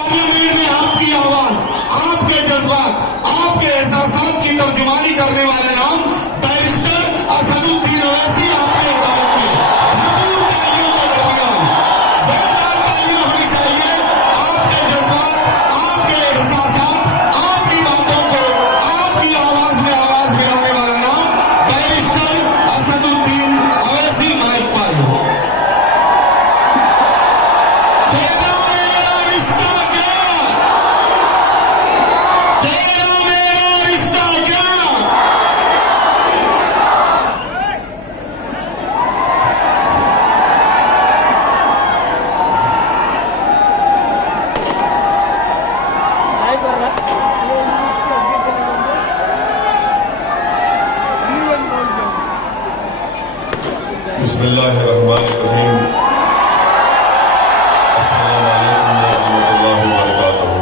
Parliament में आपकी आवाज, आपके जज्बात, आपके एहसासात की तर्जुमानी करने वाला नाम बैरिस्टर असदुद्दीन ओवैसी आपने अदालत में भरपूर तालियों के दरमियान जोरदार तालियां होनी चाहिए। आपके जज्बात, आपके एहसासात, आपकी बातों को आपकी आवाज में आवाज मिलाने वाला नाम बैरिस्टर असदुद्दीन ओवैसी। माइक पर तेरा मेरा रिश्ता क्या, तेरा मेरा रिश्ता क्या। बिस्मिल्लाहिर्रहमानिर्रहीम। अस्सलामु अलैकुम वरहमतुल्लाहि वबरकातुहू।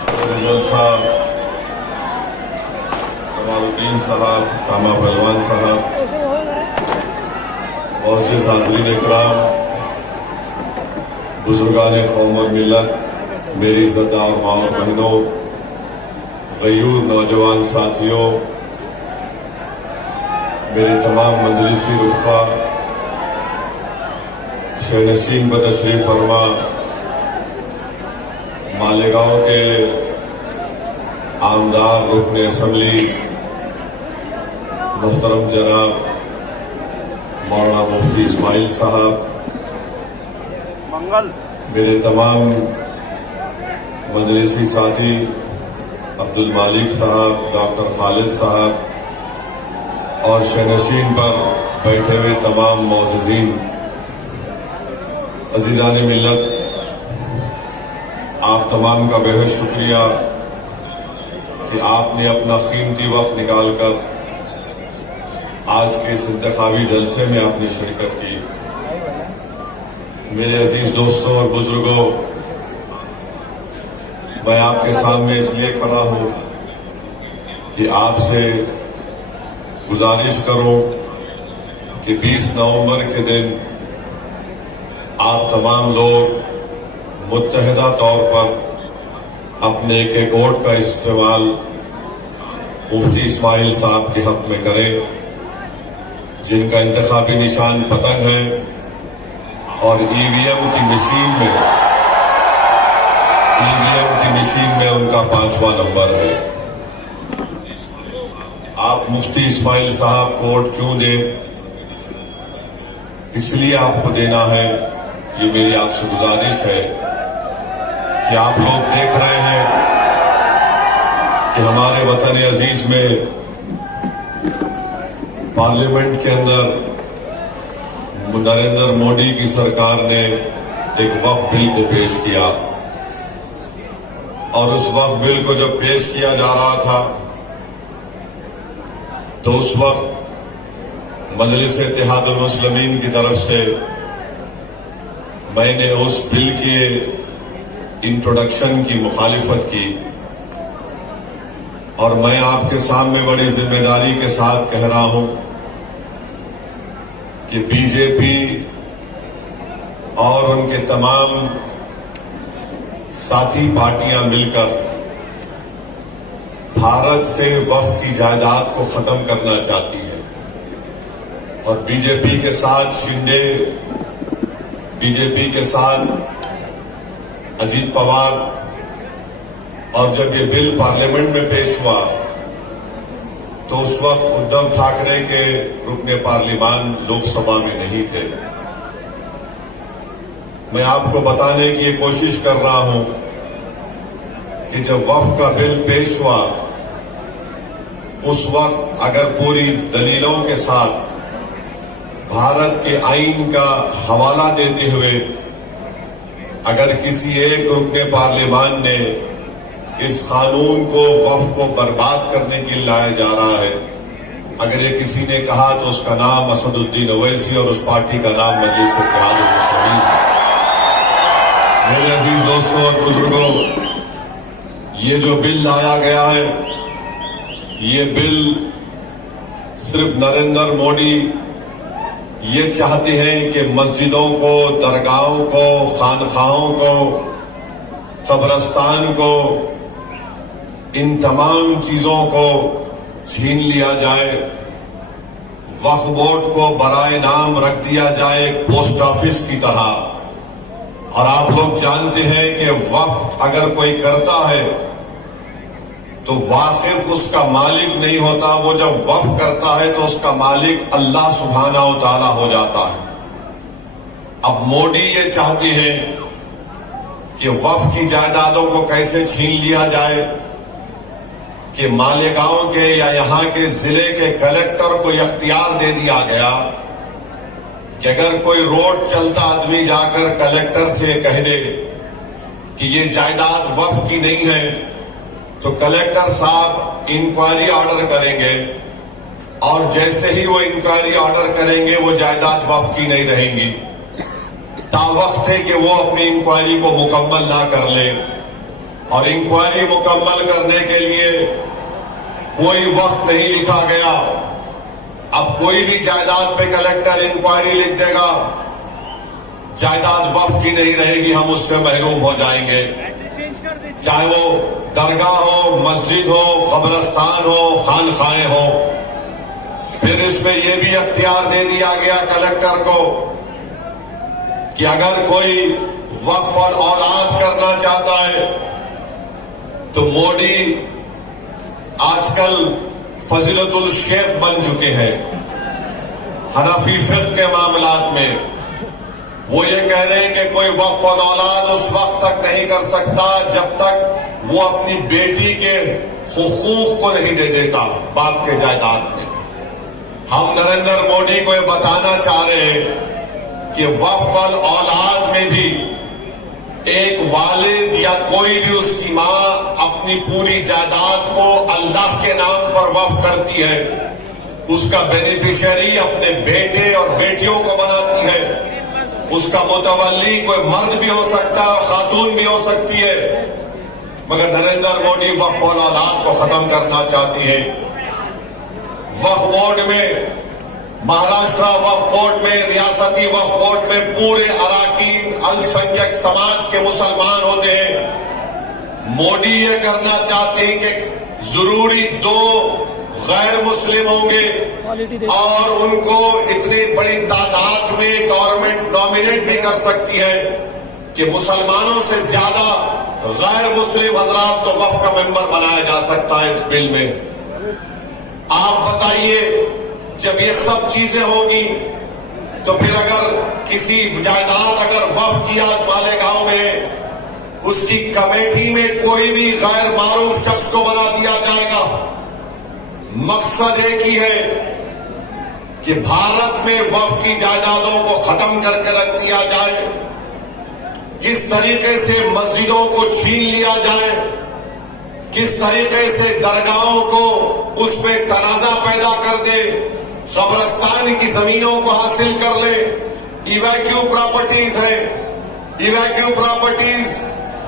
सदर जलसा कमालुद्दीन साहब, कामा पहलवान साहब, मुअज़्ज़िज़ हाज़रीन इकराम, बुजुर्गान कौम और मिल्लत, मेरी इज़्ज़तदार माँ और बहनों, गयूर नौजवान साथियों, मेरे तमाम मजलिसी रुफ़ा, शहनशीन पर तशरीफ़ फरमा, मालेगांव के आमदार रुकन असम्बली मोहतरम जनाब मौलाना मुफ्ती इस्माइल साहब, मेरे तमाम मजलिसी साथी अब्दुल मालिक साहब, डॉक्टर खालिद साहब और शहनशीन पर बैठे हुए तमाम मौज़ीज़ीन, अज़ीज़ान मिल्लत, आप तमाम का बेहद शुक्रिया कि आपने अपना कीमती वक्त निकालकर आज के इस इंतखाबी जलसे में आपने शिरकत की। मेरे अजीज दोस्तों और बुजुर्गों, मैं आपके सामने इसलिए खड़ा हूं कि आपसे गुजारिश करूं कि 20 नवंबर के दिन आप तमाम लोग मुत्तहिदा तौर पर अपने एक एक वोट का इस्तेमाल मुफ्ती इस्माइल साहब के हक में करें, जिनका इंतखाबी निशान पतंग है और ईवीएम की मशीन में उनका 5वां नंबर है। आप मुफ्ती इस्माइल साहब को वोट क्यों दें, इसलिए आपको देना है, ये मेरी आपसे गुजारिश है कि आप लोग देख रहे हैं कि हमारे वतन अजीज में पार्लियामेंट के अंदर नरेंद्र मोदी की सरकार ने एक वक्फ बिल को पेश किया और उस वक्फ बिल को जब पेश किया जा रहा था तो उस वक्त मजलिस इत्तेहादुल मुस्लिमीन की तरफ से मैंने उस बिल के इंट्रोडक्शन की मुखालिफत की और मैं आपके सामने बड़ी जिम्मेदारी के साथ कह रहा हूं कि बीजेपी और उनके तमाम साथी पार्टियां मिलकर भारत से वक्फ की जायदाद को खत्म करना चाहती है और बीजेपी के साथ शिंदे, बीजेपी के साथ अजीत पवार, और जब ये बिल पार्लियामेंट में पेश हुआ तो उस वक्त उद्धव ठाकरे के रुकने पार्लियामान लोकसभा में नहीं थे। मैं आपको बताने की कोशिश कर रहा हूं कि जब वक्फ का बिल पेश हुआ उस वक्त अगर पूरी दलीलों के साथ भारत के आईन का हवाला देते हुए अगर किसी एक रुकने पार्लियामान ने इस कानून को वक्फ को बर्बाद करने के लिए लाया जा रहा है, अगर ये किसी ने कहा तो उसका नाम असदुद्दीन ओवैसी और उस पार्टी का नाम मजलिस इत्तेहादुल मुस्लिमीन है। मेरे अजीज दोस्तों और बुजुर्गों, ये जो बिल लाया गया है, ये बिल सिर्फ नरेंद्र मोदी ये चाहते हैं कि मस्जिदों को, दरगाहों को, खानखाहों को, कब्रस्तान को, इन तमाम चीजों को छीन लिया जाए। वक्फ बोर्ड को बराए नाम रख दिया जाए एक पोस्ट ऑफिस की तरह। और आप लोग जानते हैं कि वक्फ अगर कोई करता है तो वाकिफ उसका मालिक नहीं होता, वो जब वक्फ करता है तो उसका मालिक अल्लाह सुब्हानहू व तआला हो जाता है। अब मोदी ये चाहते हैं कि वक्फ की जायदादों को कैसे छीन लिया जाए कि मालेगांव के या यहां के जिले के कलेक्टर को इख्तियार दे दिया गया कि अगर कोई रोड चलता आदमी जाकर कलेक्टर से कह दे कि ये जायदाद वक्फ की नहीं है तो कलेक्टर साहब इंक्वायरी ऑर्डर करेंगे और जैसे ही वो इंक्वायरी ऑर्डर करेंगे वो जायदाद वक्फ की नहीं रहेंगी। तावक्त है कि वो अपनी इंक्वायरी को मुकम्मल ना कर ले और इंक्वायरी मुकम्मल करने के लिए कोई वक्त नहीं लिखा गया। अब कोई भी जायदाद पे कलेक्टर इंक्वायरी लिख देगा, जायदाद वक्फ की नहीं रहेगी, हम उससे महरूम हो जाएंगे। चाहे वो दरगाह हो, मस्जिद हो, कब्रस्तान हो, खानखाएं हो। फिर इसमें यह भी अख्तियार दे दिया गया कलेक्टर को कि अगर कोई वक्फ और औलाद करना चाहता है तो मोदी आजकल फजीलतुल शेख बन चुके हैं हनफी फिक़्ह के मामलात में। वो ये कह रहे हैं कि कोई वक्फ और औलाद उस वक्त तक नहीं कर सकता जब तक वो अपनी बेटी के हुकूक को नहीं दे देता बाप के जायदाद में। हम नरेंद्र मोदी को ये बताना चाह रहे हैं कि वक्फ और औलाद में भी एक वालिद या कोई भी उसकी माँ अपनी पूरी जायदाद को अल्लाह के नाम पर वक्फ करती है, उसका बेनिफिशियरी अपने बेटे और बेटियों को बनाती है। उसका मुतवल्ली कोई मर्द भी हो सकता है और खातून भी हो सकती है। मगर नरेंद्र मोदी वक्फ और औलाद को खत्म करना चाहती है। वक्फ बोर्ड में, महाराष्ट्र वक्फ बोर्ड में, रियासती वक्फ बोर्ड में पूरे अराकीन अल्पसंख्यक समाज के मुसलमान होते हैं। मोदी ये करना चाहते हैं कि जरूरी 2 गैर मुस्लिम होंगे और उनको इतनी बड़ी तादाद में गवर्नमेंट नॉमिनेट भी कर सकती है कि मुसलमानों से ज्यादा गैर मुस्लिम हजरात को वक्फ का मेंबर बनाया जा सकता है इस बिल में। आप बताइए, जब ये सब चीजें होगी तो फिर अगर किसी जायदाद अगर वक्फ किया मालेगांव में, उसकी कमेटी में कोई भी गैर मारूफ शख्स को बना दिया जाएगा। मकसद एक ही है कि भारत में वक्फ की जायदादों को खत्म करके रख दिया जाए। किस तरीके से मस्जिदों को छीन लिया जाए, किस तरीके से दरगाहों को उस पर तनाजा पैदा कर दे, कब्रस्तान की जमीनों को हासिल कर ले। इवैक्यू प्रॉपर्टीज है, इवैक्यू प्रॉपर्टीज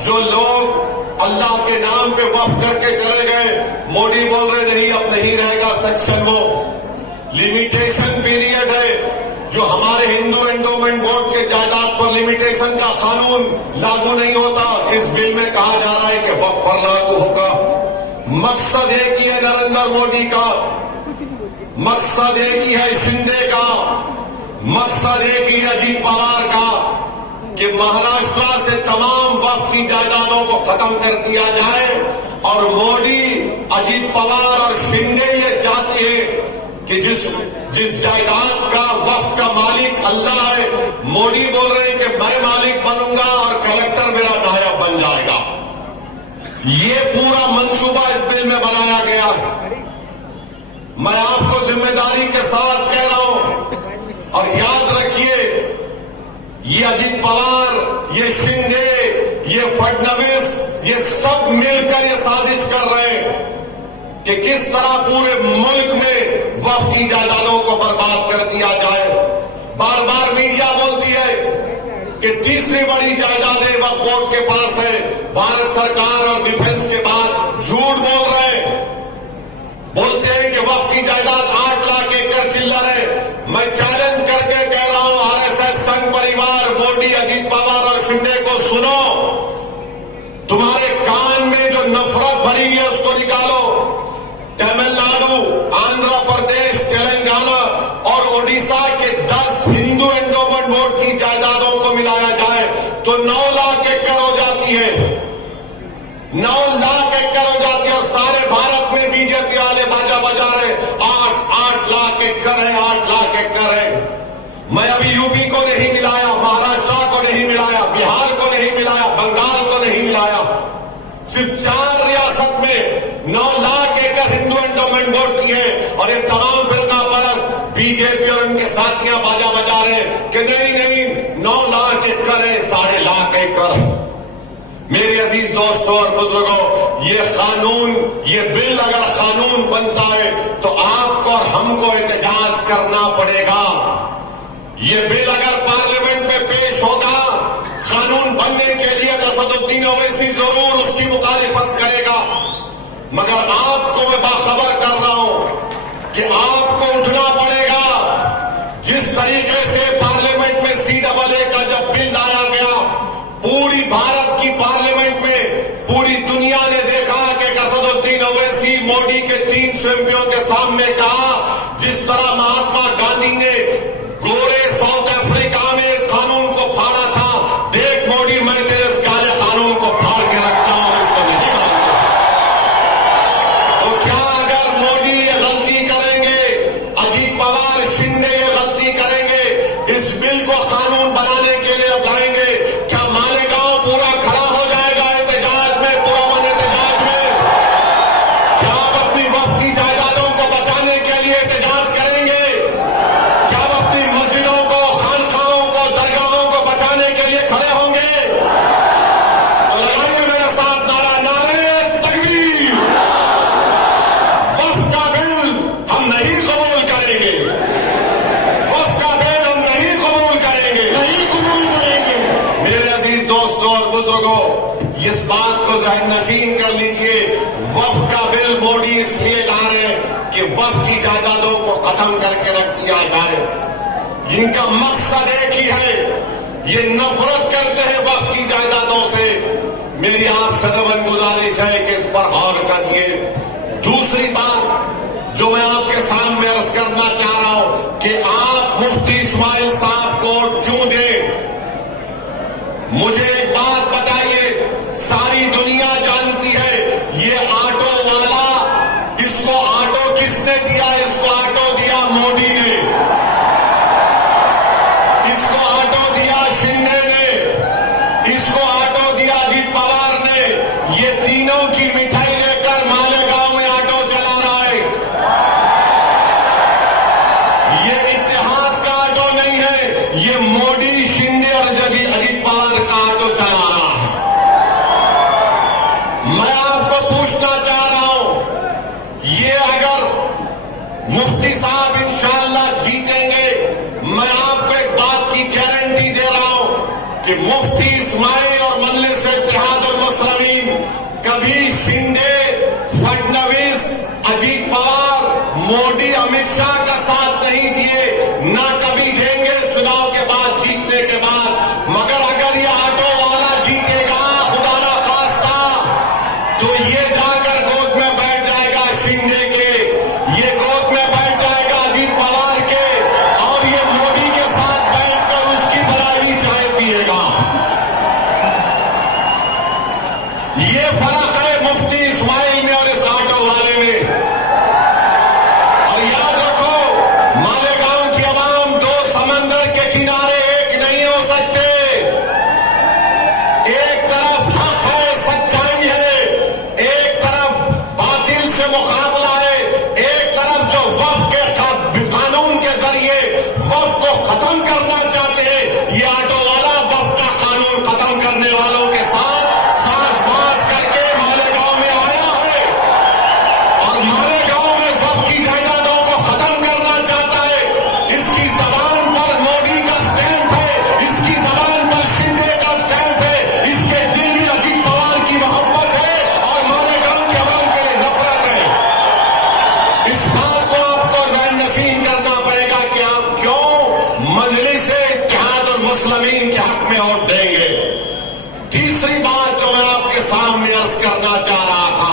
जो लोग अल्लाह के नाम पे वक्फ करके चले गए, मोदी बोल रहे नहीं अब नहीं रहेगा सेक्शन। वो लिमिटेशन पीरियड है जो हमारे हिंदू एंडोमेंट बोर्ड के जायदाद पर लिमिटेशन का कानून लागू नहीं होता, इस बिल में कहा जा रहा है कि वक्फ पर लागू होगा। मकसद एक ही है नरेंद्र मोदी का, मकसद एक ही है शिंदे का, मकसद एक ही है अजीत पवार का कि महाराष्ट्र से तमाम वक्फ की जायदादों को खत्म कर दिया जाए। और मोदी, अजीत पवार और शिंदे ये चाहते हैं कि जिस जायदाद का वक्फ का मालिक अल्लाह है, मोदी बोल रहे हैं कि मैं मालिक बनूंगा और कलेक्टर मेरा नायब बन जाएगा। ये पूरा मंसूबा इस बिल में बनाया गया है। मैं आपको जिम्मेदारी के साथ कह रहा हूं और याद रखिए, ये अजीत पवार, ये शिंदे, ये फडणवीस, ये सब मिलकर ये साजिश कर रहे हैं कि किस तरह पूरे मुल्क में वक्फ की जायदादों को बर्बाद कर दिया जाए। बार बार मीडिया बोलती है कि तीसरी बड़ी जायदादें वक्फ बोर्ड के पास है। भारत सरकार और डिफेंस के बाद झूठ बोल रहे हैं, बोलते हैं कि वक्फ की जायदाद 8 लाख एकड़ चिल्लर है। मैं चैलेंज करके कह रहा हूं आरएसएस संघ परिवार, मोदी, अजीत पवार और शिंदे को सुनो, तुम्हारे कान में जो नफरत भरी हुई है उसको निकालो। तमिलनाडु, आंध्र प्रदेश, तेलंगाना और ओडिशा के 10 हिंदू एंडोमेंट बोर्ड की जायदादों को मिलाया जाए तो 9 लाख एकड़ हो जाती है। 9 लाख एकड़ हो जाती है और सारे भारत में बीजेपी वाले बाजा बजा रहे 8 लाख एकड़ है, 8 लाख एकड़ है। मैं अभी यूपी को नहीं मिलाया, महाराष्ट्र को नहीं मिलाया, बिहार को नहीं मिलाया, बंगाल को नहीं मिलाया, सिर्फ 4 रियासत में 9 लाख एकड़ हिंदू एंडोमेंट बोर्ड की है। और ये तमाम फिरका परस्त बीजेपी और उनके साथियां बाजा बजा रहे कि नहीं 9 लाख एकड़ है, 7.5 लाख एकड़। मेरे अजीज दोस्तों और बुजुर्गों, ये कानून, ये बिल अगर कानून बनता है तो आपको और हमको एहतजाज करना पड़ेगा। ये बिल अगर पार्लियामेंट में पेश होगा, कानून बनने के लिए तो असदुद्दीन ओवैसी जरूर उसकी मुखालिफत करेगा। मगर आपको मैं बाखबर कर रहा हूं कि आपको उठना पड़ेगा। जिस तरीके से पार्लियामेंट में CAA का जब बिल लाया गया, पूरी भारत की पार्लियामेंट में पूरी दुनिया ने देखा कि असदुद्दीन ओवैसी मोदी के 300 एमपियों के सामने कहा, जिस तरह महात्मा गांधी ने गोरे साउथ अफ्रीका में कानून को फाड़ा था, देख मोदी मैं तेरे इस काले कानून को फाड़ के रखता हूं, इसको नहीं मानता। तो क्या अगर मोदी ये गलती करेंगे, अजीत पवार, शिंदे ये गलती करेंगे, इस बिल को कानून बनाने के लिए लाएंगे, क्या मालेगांव पूरा खड़ा हो जाएगा एहतजाज में, पुरअमन एहतजाज में? क्या आप अपनी वक्फ की जायदादों को बचाने के लिए एहतजाज करेंगे? क्या आप अपनी मस्जिदों को, खानखाहों को, दरगाहों को बचाने के लिए खड़े होंगे? तो लगाइए मेरे साथ नारा, नारे तकबीर। वक्फ का बिल हम नहीं कबूल करेंगे, वक्फ का बिल हम नहीं कबूल करेंगे, नहीं कबूल करेंगे। मेरे अजीज दोस्तों और बुजुर्गों, इस बात को ज़हन नशीन कर लीजिए, वक्फ का बिल मोदी इसलिए ला रहे हैं कि वक्फ की जायदादों को खत्म करके रख दिया जाए। इनका मकसद एक ही है, ये नफरत करते हैं वक्फ की जायदादों से। मेरी आप सदबन गुजारिश है कि इस पर गौर करिए। दूसरी बात जो मैं आपके सामने अर्ज करना चाह रहा हूं कि आप मुफ्ती इस्माइल साहब को वोट क्यों दें? मुझे एक बात बताइए, सारी दुनिया जानती है ये ऑटो वाला, इसको ऑटो किसने दिया? इसको ऑटो दिया मोदी ने, इसको ऑटो दिया शिंदे ने, इसको ऑटो दिया अजीत पवार ने। ये तीनों की मिठाई लेकर मालेगांव में ऑटो चला रहा है। ये इत्तेहाद का ऑटो नहीं है, ये मोदी, शिंदे और अजीत पवार का ऑटो चला रहा है। मैं आपको पूछना चाह रहा हूं, ये अगर मुफ्ती साहब इंशाअल्लाह जीतेंगे, मैं आपको एक बात की गारंटी दे रहा हूं कि मुफ्ती इस्माइल और मजलिस इत्तेहादुल मुस्लिमीन कभी शिंदे, फडणवीस, अजीत पवार, मोदी, अमित शाह का साथ नहीं दिए, ना कभी देंगे चुनाव के बाद, जीतने के बाद। मगर अगर ये ऑटो वाला जीतेगा, खुदा ना खास्ता, तो ये जाकर गोद में बैठ जाएगा शिंदे के, ये गोद में बैठ जाएगा अजीत पवार के, और ये मोदी के साथ बैठकर उसकी बनाई हुई चाय पिएगा। ये फर्क है मुफ्ती इस्माइल में और इस ऑटो वाले में। और याद रखो, मालेगांव की आवाम 2 समंदर के किनारे एक नहीं हो सकते। में वोट देंगे। तीसरी बात जो मैं आपके सामने अर्ज करना चाह रहा था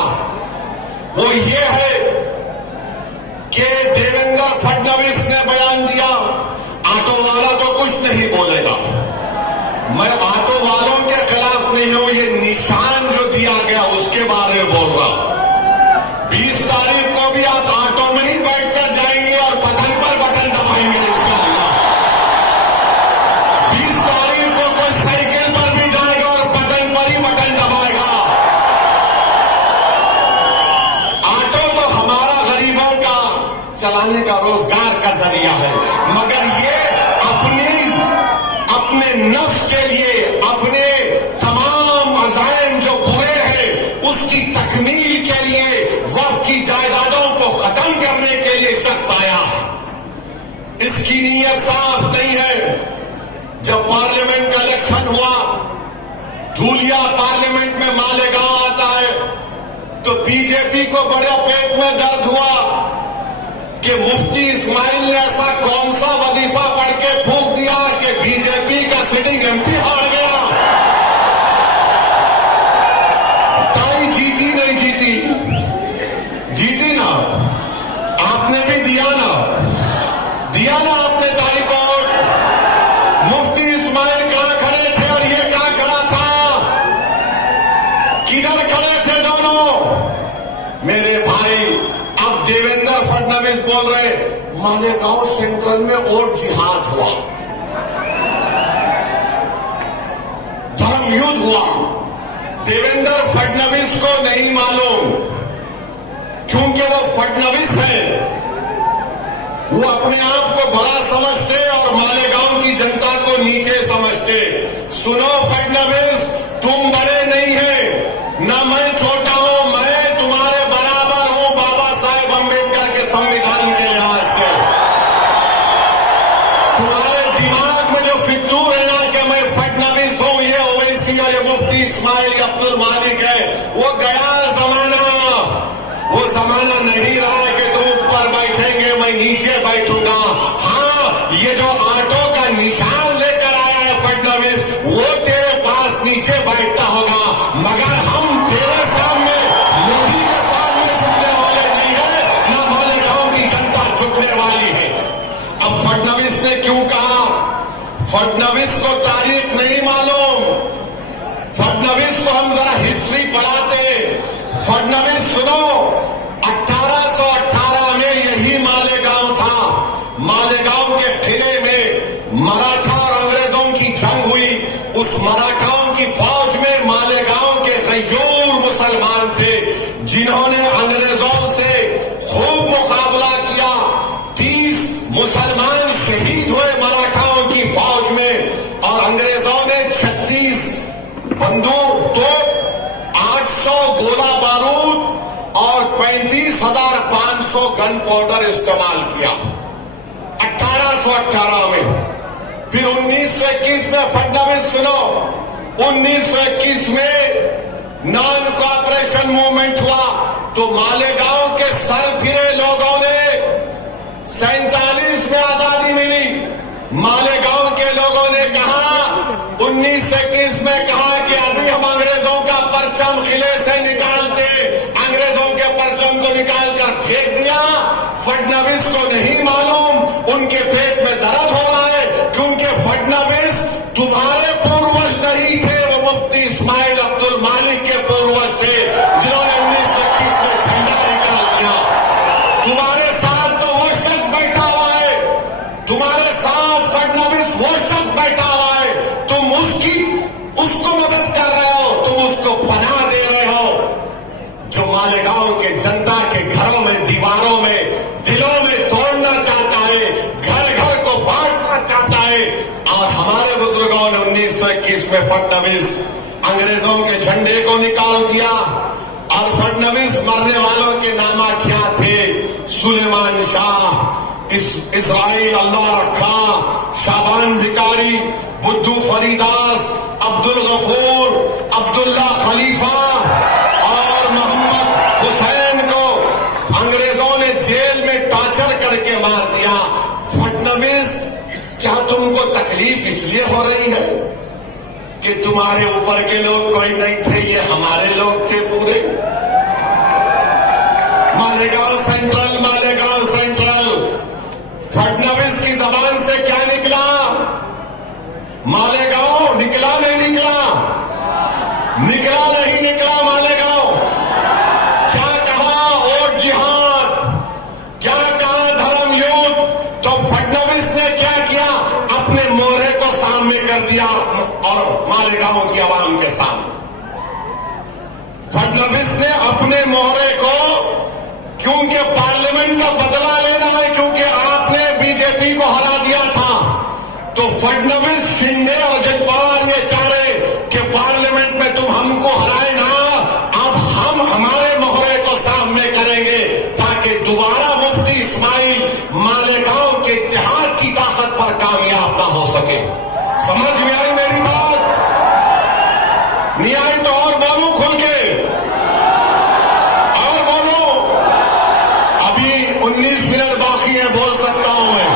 वो ये है कि देवेंद्र फडणवीस ने बयान दिया ऑटो वाला तो कुछ नहीं बोलेगा। मैं ऑटो वालों के खिलाफ नहीं हूं, ये निशान जो दिया गया उसके बारे में बोल रहा हूं। 20 तारीख को भी आप ऑटो में ही बैठकर जाएंगे और बटन पर बटन दबाएंगे इंशाअल्लाह। 20 तारीख को कोई साइकिल पर भी जाएगा और बटन पर ही बटन दबाएगा। ऑटो तो हमारा गरीबों का चलाने का रोजगार का जरिया है, मगर ये अपने नफ्स के लिए, अपने तमाम अज़ाइम जो बुरे हैं उसकी तकमील के लिए, वक्फ की जायदादों को खत्म करने के लिए शख्स आया है। इसकी नीयत साफ नहीं है। जब पार्लियामेंट का इलेक्शन हुआ, धूलिया पार्लियामेंट में मालेगांव आता है, तो बीजेपी को बड़े पेट में दर्द हुआ कि मुफ्ती इस्माइल ने ऐसा कौन सा वजीफा पढ़ के फूंक दिया कि बीजेपी का सिटिंग एमपी हार गया। ताई जीती नहीं जीती? जीती ना? आपने भी दिया ना आपने ताई को? मुफ्ती इस्माइल कहां खड़े थे और ये कहां खड़ा था? किधर खड़े थे दोनों? मेरे भाई, अब देवेंद्र फडणवीस बोल रहे मालेगांव सेंट्रल में वोट जिहाद हुआ, धर्म युद्ध हुआ। देवेंद्र फडणवीस को नहीं मालूम, क्योंकि वो फडणवीस है, वो अपने आप को बड़ा समझते और मालेगांव की जनता को नीचे समझते। सुनो फडणवीस, तुम बड़े नहीं है, ना मैं छोटा हूं, मैं तुम्हारे बराबर हूं बाबा साहेब अंबेडकर के संविधान के लिहाज से। तुम्हारे दिमाग में जो फितूर है ना कि मैं फडणवीस हूं, ये ओवैसी और ये मुफ्ती इस्माइल अब्दुल मालिक है, वो गया जमाना। वो जमाना नहीं रहा कि तुम ऊपर बैठेंगे मैं नीचे बैठूंगा। हाँ, ये जो ऑटो का निशान लेकर आया है फडणवीस, वो तेरे पास नीचे बैठता होगा, मगर हम तेरे सामने, मोदी के सामने झुकने वाले नहीं है, ना मालेगांव की जनता झुकने वाली है। अब फडणवीस ने क्यों कहा? फडणवीस को तारीख नहीं मालूम। फडणवीस को हम जरा हिस्ट्री पढ़ाते। फडणवीस सुनो, 1818 में यही मालेगांव था। मालेगांव के किले में मराठा और अंग्रेजों की जंग हुई। उस मराठाओं की फौज में मालेगांव के गय्यूर मुसलमान थे, जिन्होंने अंग्रेजों से खूब मुकाबला किया। 30 मुसलमान शहीद हुए मराठाओं की फौज में, और अंग्रेजों ने 36 बंदूक, तोप, 800 गोला बारूद और 35,500 गन पाउडर इस्तेमाल किया 1818 में। फिर 1921 में फडणवीस सुनो, 1921 में नॉन कोऑपरेशन मूवमेंट हुआ, तो मालेगांव के सरफिरे लोगों ने 47 में आजादी मिली। मालेगांव के लोगों ने कहा, 1921 में कहा कि अभी हम अंग्रेजों का परचम किले से निकालते, अंग्रेजों के परचम को निकालकर फेंक दिया। फडणवीस को नहीं मालूम, उनके पेट में दर्द हो रहा है, क्योंकि फडणवीस तुम्हारे पूर्वज नहीं थे, वो मुफ्ती इस्माइल अब्दुल मालिक के पूर्वज थे, जिन्होंने 1921 में झंडा निकाल दिया। तुम्हारे साथ तो वो शख्स बैठा हुआ है, तुम्हारे साथ फडणवीस वो शख्स बैठा हुआ है, तुम उसको मदद कर रहे हो, तुम उसको पनाह दे रहे हो, जो मालेगांव के जनता के घरों में, दीवारों में, दिलों में तोड़ना चाहता है, घर घर को बांटना चाहता है। और हमारे बुजुर्गों ने 1921 में फडणवीस अंग्रेजों के झंडे को निकाल दिया। और फडणवीस मरने वालों के नामा क्या थे? सुलेमान शाह, इसराइल अल्लाह रखा, शाबान भिकारी, बुद्धू फरीदास, अब्दुल गफूर, अब्दुल्ला खलीफा और मोहम्मद हुसैन को अंग्रेजों ने जेल में टॉर्चर करके मार दिया। फडणवीस, क्या तुमको तकलीफ इसलिए हो रही है कि तुम्हारे ऊपर के लोग कोई नहीं थे, ये हमारे लोग थे पूरे। मालेगांव सेंट्रल, फडणवीस की जबान से क्या निकला? मालेगांव निकला नहीं निकला मालेगांव। क्या कहा? वोट जिहाद, क्या कहा? धर्म युद्ध। तो फडणवीस ने क्या किया? अपने मोहरे को सामने कर दिया और मालेगांव की आवाम के सामने फडणवीस ने अपने मोहरे को, क्योंकि पार्लियामेंट का बदला लेना है, क्योंकि आपने बीजेपी को हरा दिया था, तो फडणवीस, शिंदे और अजित पवार ये चाह रहे कि पार्लियामेंट में तुम हमको हराए ना, अब हम हमारे मोहरे को सामने करेंगे ताकि दोबारा मुफ्ती इस्माइल मालेगांव के इत्तेहाद की ताकत पर कामयाब ना हो सके। समझ में आई मेरी बात? नहीं आई तो और बोलो खुल के, और बोलो। अभी 19 मिनट बाकी है, बोल सकता हूं मैं।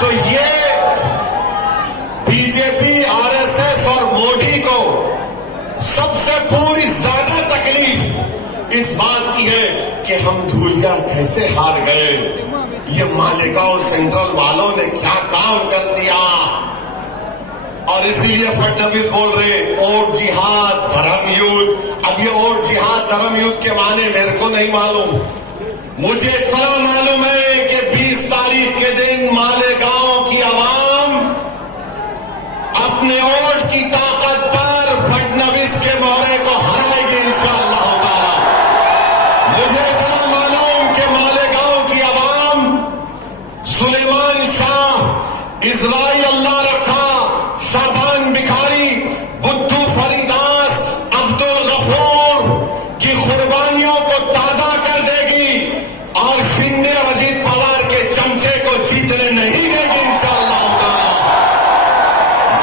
तो ये बीजेपी, आरएसएस और मोदी को सबसे पूरी ज्यादा तकलीफ इस बात की है कि हम धूलिया कैसे हार गए, ये मालेगांव सेंट्रल वालों ने क्या काम कर दिया। और इसीलिए फडणवीस बोल रहे वोट जिहाद धर्म युद्ध। अब ये वोट जिहाद धर्म युद्ध के माने मेरे को नहीं मालूम, मुझे इतना मालूम है कि 20 तारीख के दिन मालेगांव की आवाम अपने वोट की ताकत पर फडणवीस के मोहरे को हराएगी इंशाअल्लाह ताला। मुझे इतना मालूम कि मालेगांव की आवाम सुलेमान शाह, इजराइल अल्लाह रखा, शाबान बिखारी, बुद्धू फरीदास, अब्दुल गफूर की कुर्बानियों को ताजा कर देगी और शिंदे और अजीत पवार के चमचे को जीतने नहीं देगी इंशाअल्लाह ताला।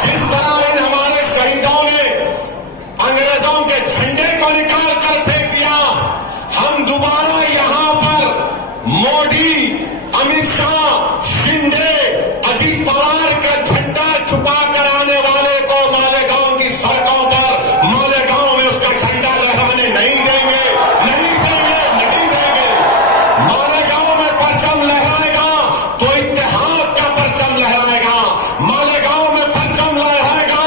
जिस तरह इन हमारे शहीदों ने अंग्रेजों के झंडे को निकाल कर फेंक दिया, हम दोबारा यहां पर मोदी, अमित शाह, शिंदे, अजीत पवार का झंडा छुपा कर आने वाले को मालेगांव की सड़कों पर, मालेगांव में उसका झंडा लहराने नहीं देंगे। मालेगांव में परचम लहराएगा तो इत्तेहाद का परचम लहराएगा, मालेगांव में परचम लहराएगा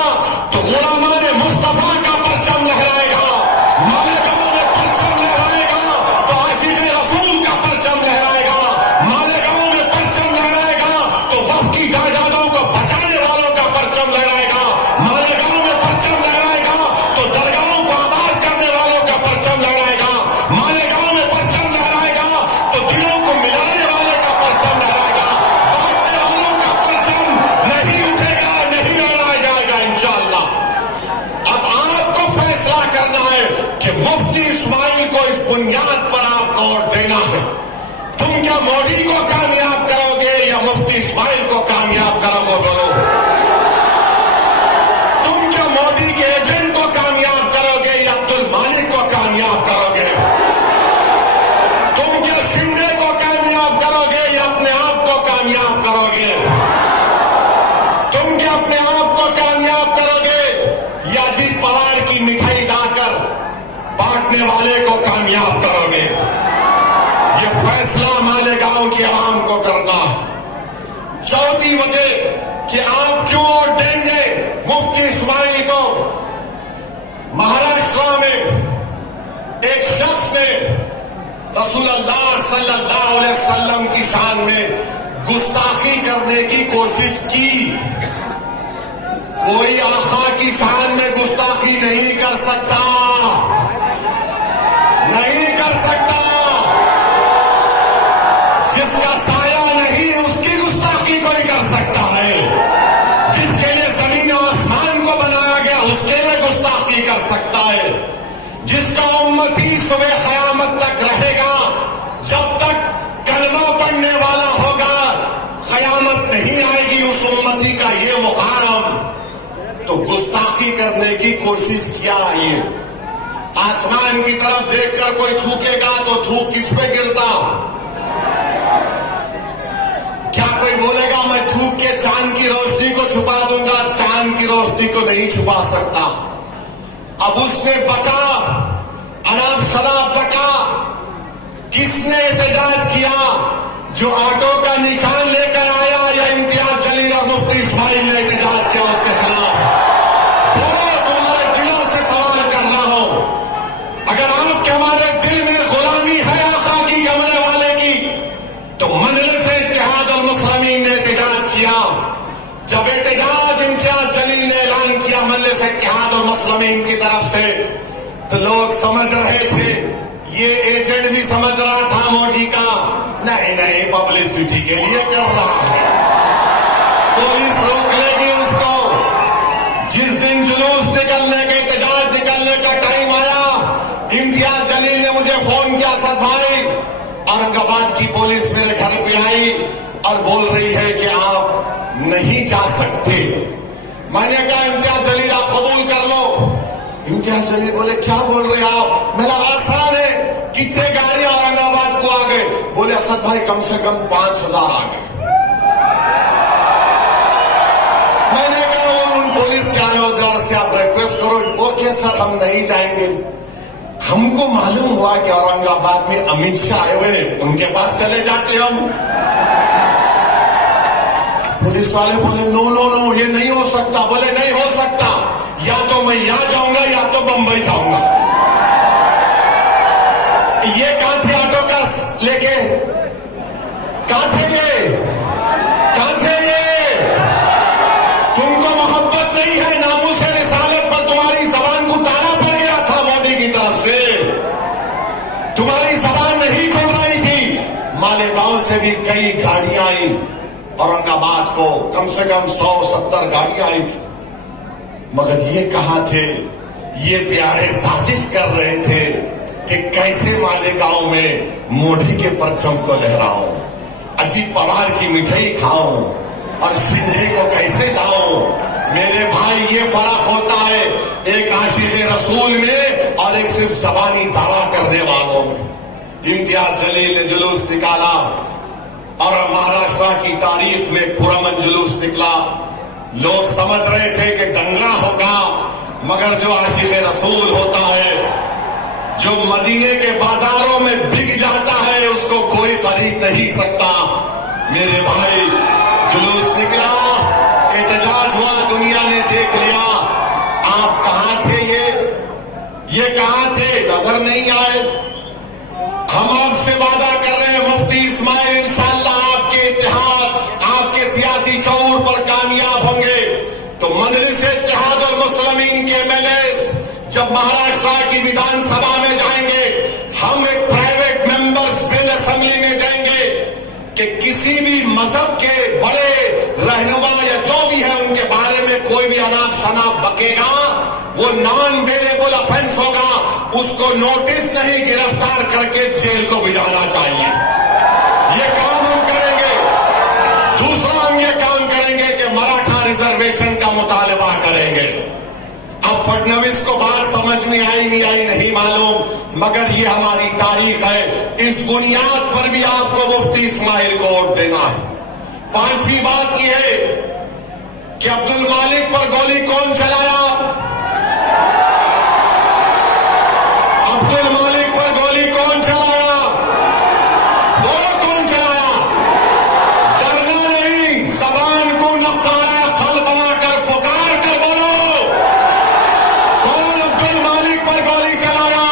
तो गुलामाने मुस्तफा का परचम लहराएगा, मालेगांव में परचम लहराएगा तो आशिक़े रसूल का परचम लहराएगा, मालेगांव में परचम लहराएगा तो वफ़ की जायदादों को बचाने वालों का परचम लहराएगा, मालेगांव में परचम लहराएगा तो दरगाहों को आबाद करने वालों का परचम लहराएगा, मालेगांव में परचम लहराएगा तो दिलों को मिलाने वाले का परचम लहराएगा, बांटने वालों का परचम नहीं उठेगा, नहीं लहराया जाएगा इंशाअल्लाह। अब आपको फैसला करना है कि मुफ्ती इस्माइल को इस बुनियाद पर आपको वोट देना है। तुम क्या मोदी को कामयाब करोगे या मुफ्ती इस्माइल को कामयाब करोगे? बोलो। तुम क्या मोदी के एजेंट को कामयाब करोगे या अब्दुल मालिक को कामयाब करोगे? तुम क्या शिंदे को कामयाब करोगे या अपने आप को कामयाब करोगे? तुम क्या अपने आप को कामयाब करोगे या अजीत पवार की मिठाई लाकर बांटने वाले को कामयाब करोगे? ये फैसला मालेगांव की आवाम को करना है। चौथी वजह कि आप क्यों वोट देंगे मुफ्ती इस्माइल को, महाराष्ट्र में एक शख्स ने रसूलुल्लाह सल्लल्लाहु अलैहि वसल्लम की शान में गुस्ताखी करने की कोशिश की। कोई आका की शान में गुस्ताखी नहीं कर सकता, नहीं कर सकता। जिसका साया नहीं उसकी गुस्ताखी कोई कर सकता है, जिसके लिए जमीन और आसमान को बनाया गया उसके लिए गुस्ताखी कर सकता है। जिसका उम्मती सुबह क़यामत तक रहेगा, जब तक कलमा पढ़ने वाला होगा क़यामत नहीं आएगी उस उम्मती का ये मुकाम। तो गुस्ताखी करने की कोशिश किया। ये आसमान की तरफ देखकर कोई थूकेगा तो थूक किस पे गिरता? क्या कोई बोलेगा चांद की रोशनी को छुपा दूंगा, चांद की रोशनी को नहीं छुपा सकता। अब उसने बका, अनाप शराब बका। किसने एहतजाज किया? जो ऑटो का निशान लेकर आया या इम्तियाज जलील और मुफ्ती इस्माइल ने एहतजाज किया उसके खिलाफ? बोलो, तुम्हारे दिलों से सवाल कर रहा हूं। अगर आपके हमारे दिल में गुलामी है आका की, कमरे वाले की, तो मजलिस इत्तेहाद और मुस्लिमीन ने एहतजाज किया। जब एहतजाज इम्तियाज जलील ने ऐलान किया मजलिस इत्तेहाद और मुस्लिमीन की तरफ से, तो लोग समझ रहे थे, ये एजेंट भी समझ रहा था मोदी का, नहीं पब्लिसिटी के लिए कर रहा है, पुलिस रोक लेगी उसको। जिस दिन जुलूस निकलने का, एहतजाज निकलने का टाइम आया, इम्तियाज जलील ने मुझे फोन किया, असद भाई औरंगाबाद की पुलिस मेरे घर पे आई और बोल रही है कि आप नहीं जा सकते। मैंने कहा इम्तियाज जलील आप कबूल कर लो। इम्तियाज जलील बोले क्या बोल रहे आप? मेरा आसान है, कितने गाड़ी औरंगाबाद को आ गए? बोले असद भाई कम से कम 5000 आ गए। मैंने कहा उन पुलिस के आने से आप रिक्वेस्ट करो। ओके सर, हम नहीं जाएंगे। हमको मालूम हुआ कि औरंगाबाद में अमित शाह आए हुए, उनके पास चले जाते हम। पुलिस वाले बोले नो नो नो, ये नहीं हो सकता। बोले नहीं हो सकता, या तो मैं यहां जाऊंगा या तो बंबई जाऊंगा। ये कहां थे ऑटो का लेके? कहां थे ये? कहां थे ये? तुमको मोहब्बत नहीं है, नामूस रिसालत पर तुम्हारी जबान को ताला पड़ गया था मोदी की तरफ से। तुम्हारी जबान नहीं खुल रही थी। मालेगांव से भी कई गाड़ियां आई औरंगाबाद को, कम से कम 170 गाड़ियां आई थी। मगर ये कहां थे? ये प्यारे साजिश कर रहे थे कि कैसे मालेगांव में मोदी के परचम को लहराऊं, अजीब पवार की मिठाई खाऊं और शिंदे को कैसे लाऊं। मेरे भाई, ये फर्क होता है एक आशिक़े रसूल में और एक सिर्फ ज़बानी दावा करने वालों में। इम्तियाज जलील ने जुलूस निकाला और महाराष्ट्र की तारीख में पुरअमन जुलूस निकला। लोग समझ रहे थे कि दंगा होगा, मगर जो आशिक़े रसूल होता है, जो मदीने के बाजारों में बिक जाता है, उसको कोई खरीद नहीं सकता। मेरे भाई, जुलूस निकला, एहतजाज हुआ, दुनिया ने देख लिया। आप कहां थे? ये कहां थे? नजर नहीं आए। हम आपसे वादा कर रहे हैं मुफ्ती इस्माइल, इंशाअल्लाह आपके इत्तेहाद, आपके सियासी शऊर पर कामयाब होंगे तो मजलिस इत्तेहाद और मुस्लिमीन के एमएलए जब महाराष्ट्र की विधानसभा में जाएंगे, हम एक प्राइवेट मेंबर्स बिल असेंबली में देंगे कि किसी भी मजहब के बड़े रहनुमा या जो भी है उनके बारे में कोई भी अनाप शनाप बकेगा, वो नॉन बेलेबल ऑफेंस होगा, उसको नोटिस नहीं, गिरफ्तार करके जेल को भिजाना चाहिए। ये काम हम करेंगे। दूसरा, हम ये काम करेंगे कि मराठा रिजर्वेशन का मुतालबा करेंगे। अब फडणवीस को बात समझ में आई नहीं मालूम, मगर ये हमारी तारीख है। इस बुनियाद पर भी आपको मुफ्ती इस्माइल को वोट देना है। पांचवी बात यह है कि अब्दुल मालिक पर गोली कौन चलाया? अब्दुल मालिक पर गोली कौन चलाया? बोलो कौन चलाया? डरना नहीं, जबान को नकारा खल बनाकर पुकार कर बोलो, कौन अब्दुल मालिक पर गोली चलाया?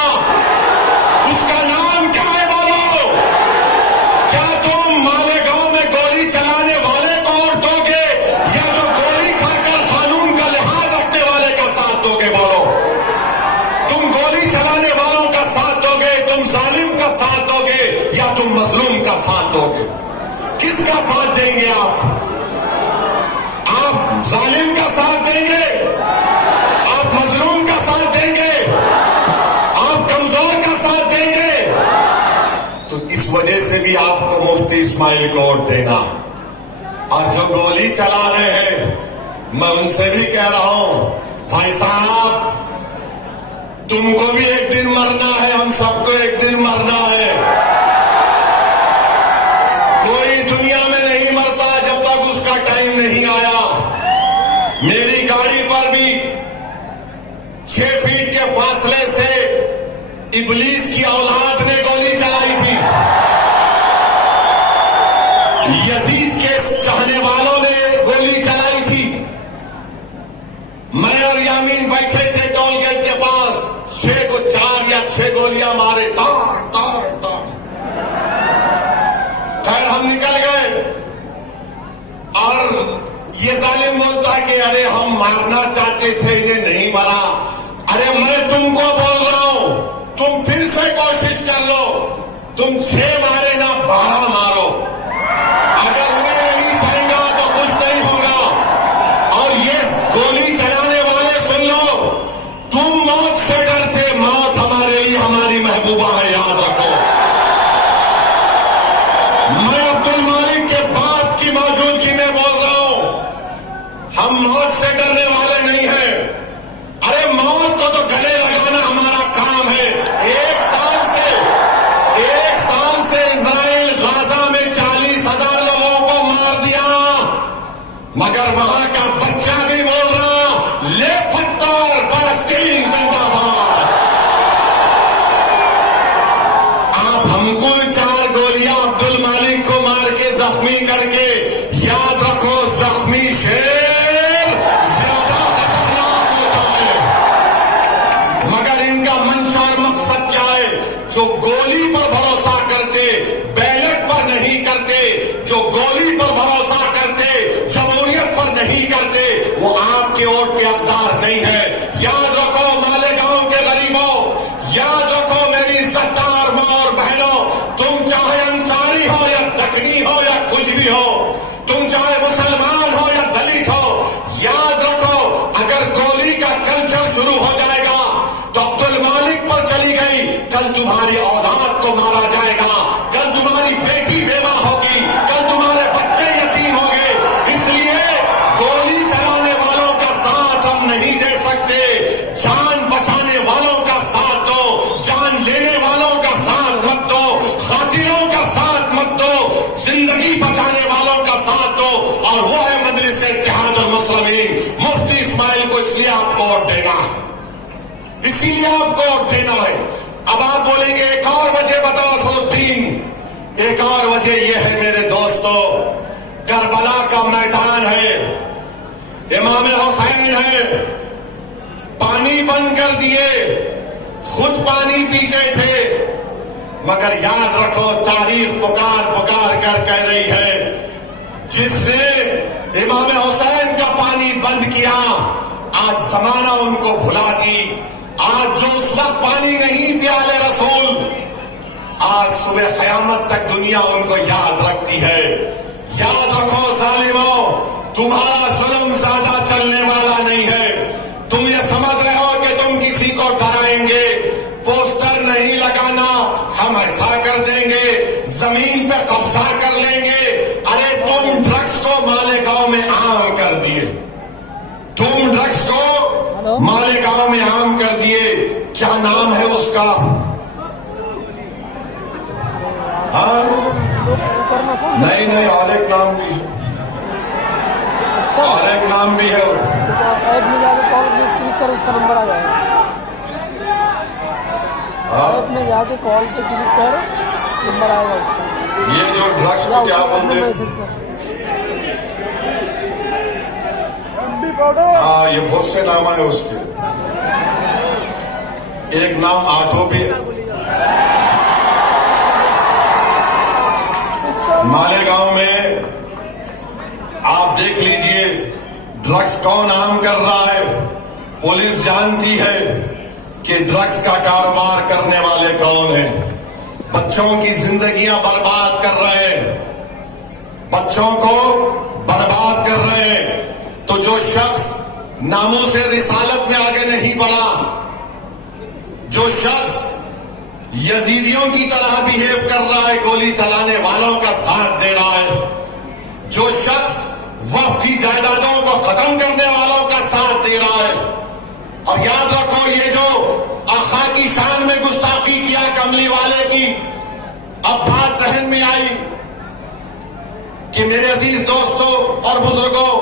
उसका नाम क्या है? बोलो। क्या तुम मालेगांव में गोली चलाने वाले को वोट दोगे या जो गोली खाकर कानून का लिहाज रखने वाले का साथ दोगे? बोलो। तुम गोली चलाने वालों का साथ दोगे, तुम जालिम का साथ दोगे या तुम मजलूम का साथ दोगे? किसका साथ देंगे आप? आप जालिम का साथ देंगे? आप मजलूम का साथ देंगे? आप कमजोर का साथ देंगे? तो इस वजह से भी आपको मुफ्ती इस्माइल को वोट देना। और जो गोली चला रहे हैं, मैं उनसे भी कह रहा हूं, भाई साहब, तुमको भी एक दिन मरना है, हम सबको एक दिन मरना है। कोई दुनिया में नहीं मरता जब तक उसका टाइम नहीं मेरी गाड़ी पर भी 6 फीट के फासले से इबलीस की औलाद ने गोली चलाई थी। यजीद के चाहने वालों ने गोली चलाई थी। मैं और यामीन बैठे थे टोल गेट के पास, 4 या 6 गोलियां मारे, ताड़ ताड़ ताड़। खैर हम निकल गए और ये जालिम बोलता है कि अरे हम मारना चाहते थे, इन्हें नहीं मरा। अरे मैं तुमको बोल रहा हूं, तुम फिर से कोशिश कर लो, तुम 6 मारे ना 12 मारो। अगर उन्हें नहीं छाएगा तो कुछ नहीं होगा। और ये गोली चलाने वाले सुन लो, तुम मौत से डरते, मौत हमारे लिए हमारी महबूबा है, याद रखो। मैं अब्दुल मालिक के बाप की मौजूदगी में बोल रहा हूं, हम मौत से डरने वाले नहीं हैं। अरे मौत को तो गले लगाना हमारा काम है। एक साल से इजराइल गाजा में 40,000 लोगों को मार दिया, मगर वहां का बच्चा भी बोल रहा, ले पत्थर, फलस्तीन जिंदाबाद। आप हमको 4 गोलियां अब्दुल मालिक को मार के जख्मी करके, याद रखो जख्मी शेर ज्यादा खतरनाक होता है। मगर इनका मंशा और मकसद क्या है? जो गोली पर भरोसा करते, बैलेट पर नहीं करते, जो गोली पर भरोसा करते, जमहूरियत पर नहीं करते, वो आपके वोट के हकदार नहीं है। याद रखो मालेगांव के गरीबों, याद रखो मेरी इज्जतदार मां और बहनों, तुम चाहे अंसारी हो या दखनी हो या कुछ भी हो, तुम चाहे मुसलमान हो या दलित हो, याद रखो अगर गोली का कल्चर शुरू हो जाएगा तो अब्दुल मालिक पर चली गई, कल तुम्हारी औलाद को मारा जाएगा, कल तुम्हारी बेटी बेवा होगी, कल तुम्हारे बच्चे यतीम होंगे। इसलिए गोली चलाने वालों का साथ हम नहीं दे सकते। जान बचाने वालों का साथ दो, जान लेने वालों का साथ मत दो, खातिरों का साथ मत दो, जिंदगी बचाने वालों का साथ दो। और वो है मजलिस इत्तेहादुल मुस्लिमीन, मुफ्ती इस्माइल को। इसलिए आपको वोट देना है, इसीलिए आपको वोट देना है। अब आप बोलेंगे एक और वजह बताओ असदुद्दीन। एक और वजह यह है मेरे दोस्तों, करबला का मैदान है, इमाम हुसैन है, पानी बंद कर दिए, खुद पानी पीते थे, मगर याद रखो तारीख पुकार पुकार कर कह रही है, जिसने इमाम हुसैन का पानी बंद किया, आज जमाना उनको भुला दी। आज जो उस वक्त पानी नहीं पियाले रसूल, आज सुबह कयामत तक दुनिया उनको याद रखती है। याद रखो जालिमों, तुम्हारा जुल्म ज्यादा चलने वाला नहीं है। तुम ये समझ रहे हो कि तुम किसी को डराएंगे, पोस्टर नहीं लगाना, हम ऐसा कर देंगे, जमीन पे कब्जा कर लेंगे। अरे तुम ड्रग्स को मालेगांव में आम कर दिए, तुम ड्रग्स को मालेगांव में आम कर दिए। क्या नाम है उसका? हाँ नहीं नहीं, और एक नाम भी है, और एक नाम भी है। ऐप में जाके कॉल क्लिक कर, उसका नंबर आ जाएगा। ऐप में जाके कॉल पे क्लिक कर, नंबर आएगा उसका। ये जो ड्रग्स को क्या बोलते हैं? हाँ, ये बहुत से नाम है उसके। एक नाम आठो भी है। मालेगांव में आप देख लीजिए, ड्रग्स कौन आम कर रहा है। पुलिस जानती है कि ड्रग्स का कारोबार करने वाले कौन हैं। बच्चों की जिंदगियां बर्बाद कर रहे हैं, बच्चों को बर्बाद कर रहे हैं। तो जो शख्स नामूस रिसालत में आगे नहीं बढ़ा, जो शख्स यजीदियों की तरह बिहेव कर रहा है, गोली चलाने वालों का साथ दे रहा है, जो शख्स वक्फ की जायदादों को खत्म करने वालों का साथ दे रहा है। और याद रखो, ये जो आका की शान में गुस्ताखी किया कमली वाले की, अब बात जहन में आई कि मेरे अजीज दोस्तों और बुजुर्गों,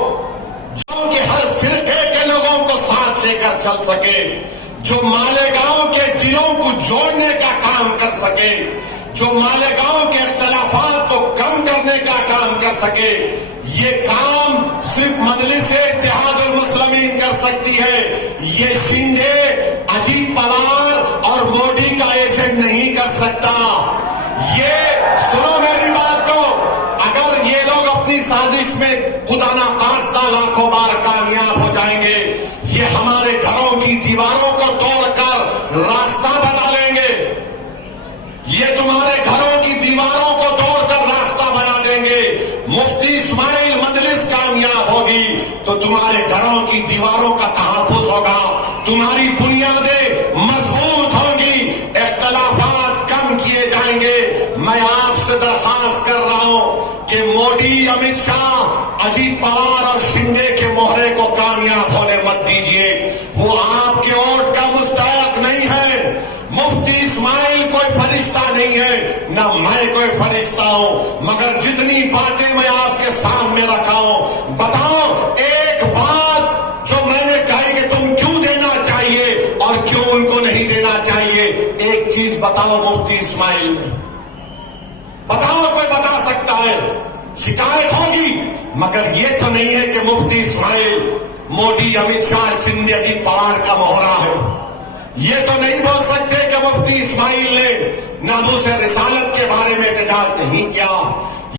जो के हर फिरके के लोगों को साथ लेकर चल सके, जो मालेगांव के दिलों को जोड़ने का काम कर सके, जो मालेगांव के इख्तलाफात को कम करने का काम कर सके। ये काम सिर्फ मजलिस-ए-इत्तेहादुल मुस्लिमीन कर सकती है। ये शिंदे, अजीत पवार और मोदी का एजेंट नहीं कर सकता। ये सुनो मेरी बात को, अगर ये लोग अपनी साजिश में खुदा ना खास्ता लाखों बार कामयाब हो जाएंगे, ये हमारे घरों की दीवारों को तोड़कर रास्ता बना लेंगे। ये तुम्हारे घरों की दीवारों को तोड़कर रास्ता बना देंगे। मुफ्ती इस्माइल मजलिस कामयाब होगी तो तुम्हारे घरों की दीवारों का तहफ्फुज होगा, तुम्हारी बुनियादें मजबूत होंगी, इख्तलाफात कम किए जाएंगे। मैं आपसे दरख्वास्त कर रहा हूं कि मोदी, अमित शाह, अजीत पवार और शिंदे के मोहरे को कामयाब होने मत दीजिए। वो आपके वोट का मुस्तहक नहीं है। मुफ्ती इस्माइल कोई फरिश्ता नहीं है, ना मैं कोई फरिश्ता हूं, मगर जितनी बातें मैं आपके सामने रखा हूं, बताओ एक बात जो मैंने कही कि तुम क्यों देना चाहिए और क्यों उनको नहीं देना चाहिए। एक चीज बताओ मुफ्ती इस्माइल ने, बताओ, कोई बता सकता है? शिकायत होगी, मगर ये तो नहीं है कि मुफ्ती इस्माइल मोदी, अमित शाह, शिंदे, अजीत पवार का मोहरा है। ये तो नहीं बोल सकते कि मुफ्ती इस्माइल ने नामूस रिसालत के बारे में एहतजाज नहीं किया।